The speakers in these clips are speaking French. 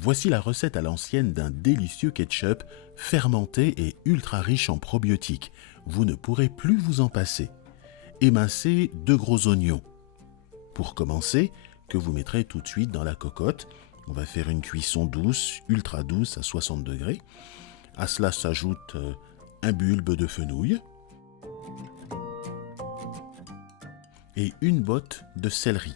Voici la recette à l'ancienne d'un délicieux ketchup fermenté et ultra riche en probiotiques. Vous ne pourrez plus vous en passer. Émincez 2 gros oignons. Pour commencer, que vous mettrez tout de suite dans la cocotte. On va faire une cuisson douce, ultra douce à 60 degrés. À cela s'ajoute un bulbe de fenouil et une botte de céleri.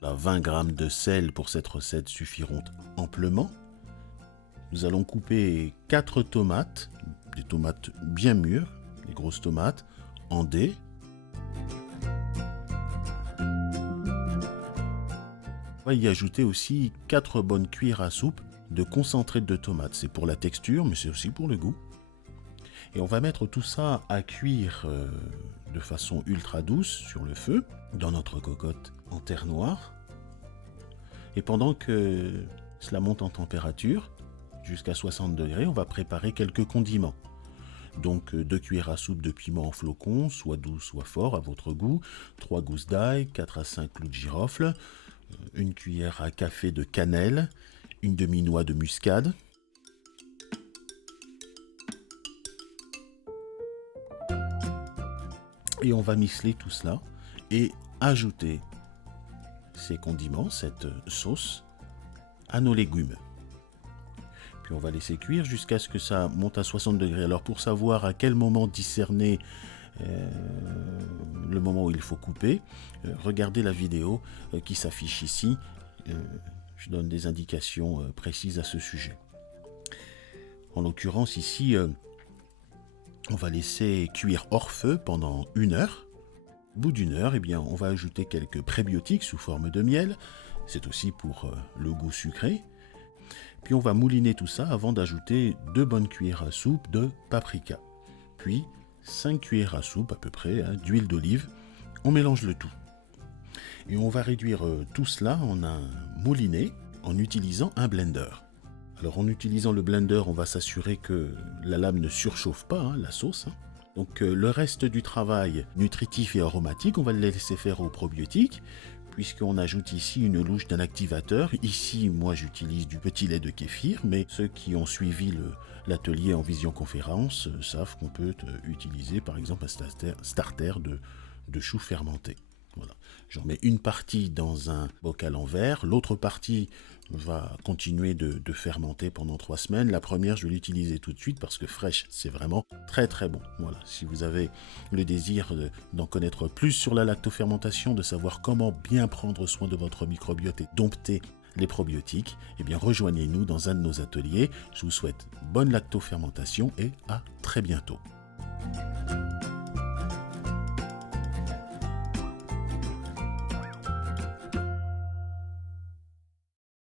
Là, 20 g de sel pour cette recette suffiront amplement. Nous allons couper 4 tomates, des tomates bien mûres, des grosses tomates, en dés. On va y ajouter aussi 4 bonnes cuillères à soupe de concentré de tomates. C'est pour la texture, mais c'est aussi pour le goût. Et on va mettre tout ça à cuire de façon ultra douce sur le feu, dans notre cocotte en terre noire. Et pendant que cela monte en température, jusqu'à 60 degrés, on va préparer quelques condiments. Donc 2 cuillères à soupe de piment en flocons, soit doux, soit fort à votre goût, 3 gousses d'ail, 4 à 5 clous de girofle, 1 cuillère à café de cannelle, une demi-noix de muscade. Et on va mixer tout cela et ajouter ces condiments, cette sauce, à nos légumes. Puis on va laisser cuire jusqu'à ce que ça monte à 60 degrés. Alors pour savoir à quel moment discerner le moment où il faut couper, regardez la vidéo qui s'affiche ici. Je donne des indications précises à ce sujet. En l'occurrence ici, on va laisser cuire hors feu pendant 1 heure. Au bout d'1 heure, eh bien, on va ajouter quelques prébiotiques sous forme de miel. C'est aussi pour le goût sucré. Puis on va mouliner tout ça avant d'ajouter 2 bonnes cuillères à soupe de paprika. Puis 5 cuillères à soupe à peu près d'huile d'olive. On mélange le tout. Et on va réduire tout cela en un moulinet en utilisant un blender. Alors en utilisant le blender, on va s'assurer que la lame ne surchauffe pas la sauce. Donc le reste du travail nutritif et aromatique, on va le laisser faire aux probiotiques, puisqu'on ajoute ici une louche d'un activateur. Ici, moi j'utilise du petit lait de kéfir, mais ceux qui ont suivi l'atelier en visioconférence savent qu'on peut utiliser par exemple un starter de choux fermenté. Voilà. J'en mets une partie dans un bocal en verre, l'autre partie va continuer de fermenter pendant 3 semaines. La première, je vais l'utiliser tout de suite parce que fraîche, c'est vraiment très très bon. Voilà. Si vous avez le désir d'en connaître plus sur la lactofermentation, de savoir comment bien prendre soin de votre microbiote et dompter les probiotiques, eh bien rejoignez-nous dans un de nos ateliers. Je vous souhaite bonne lactofermentation et à très bientôt.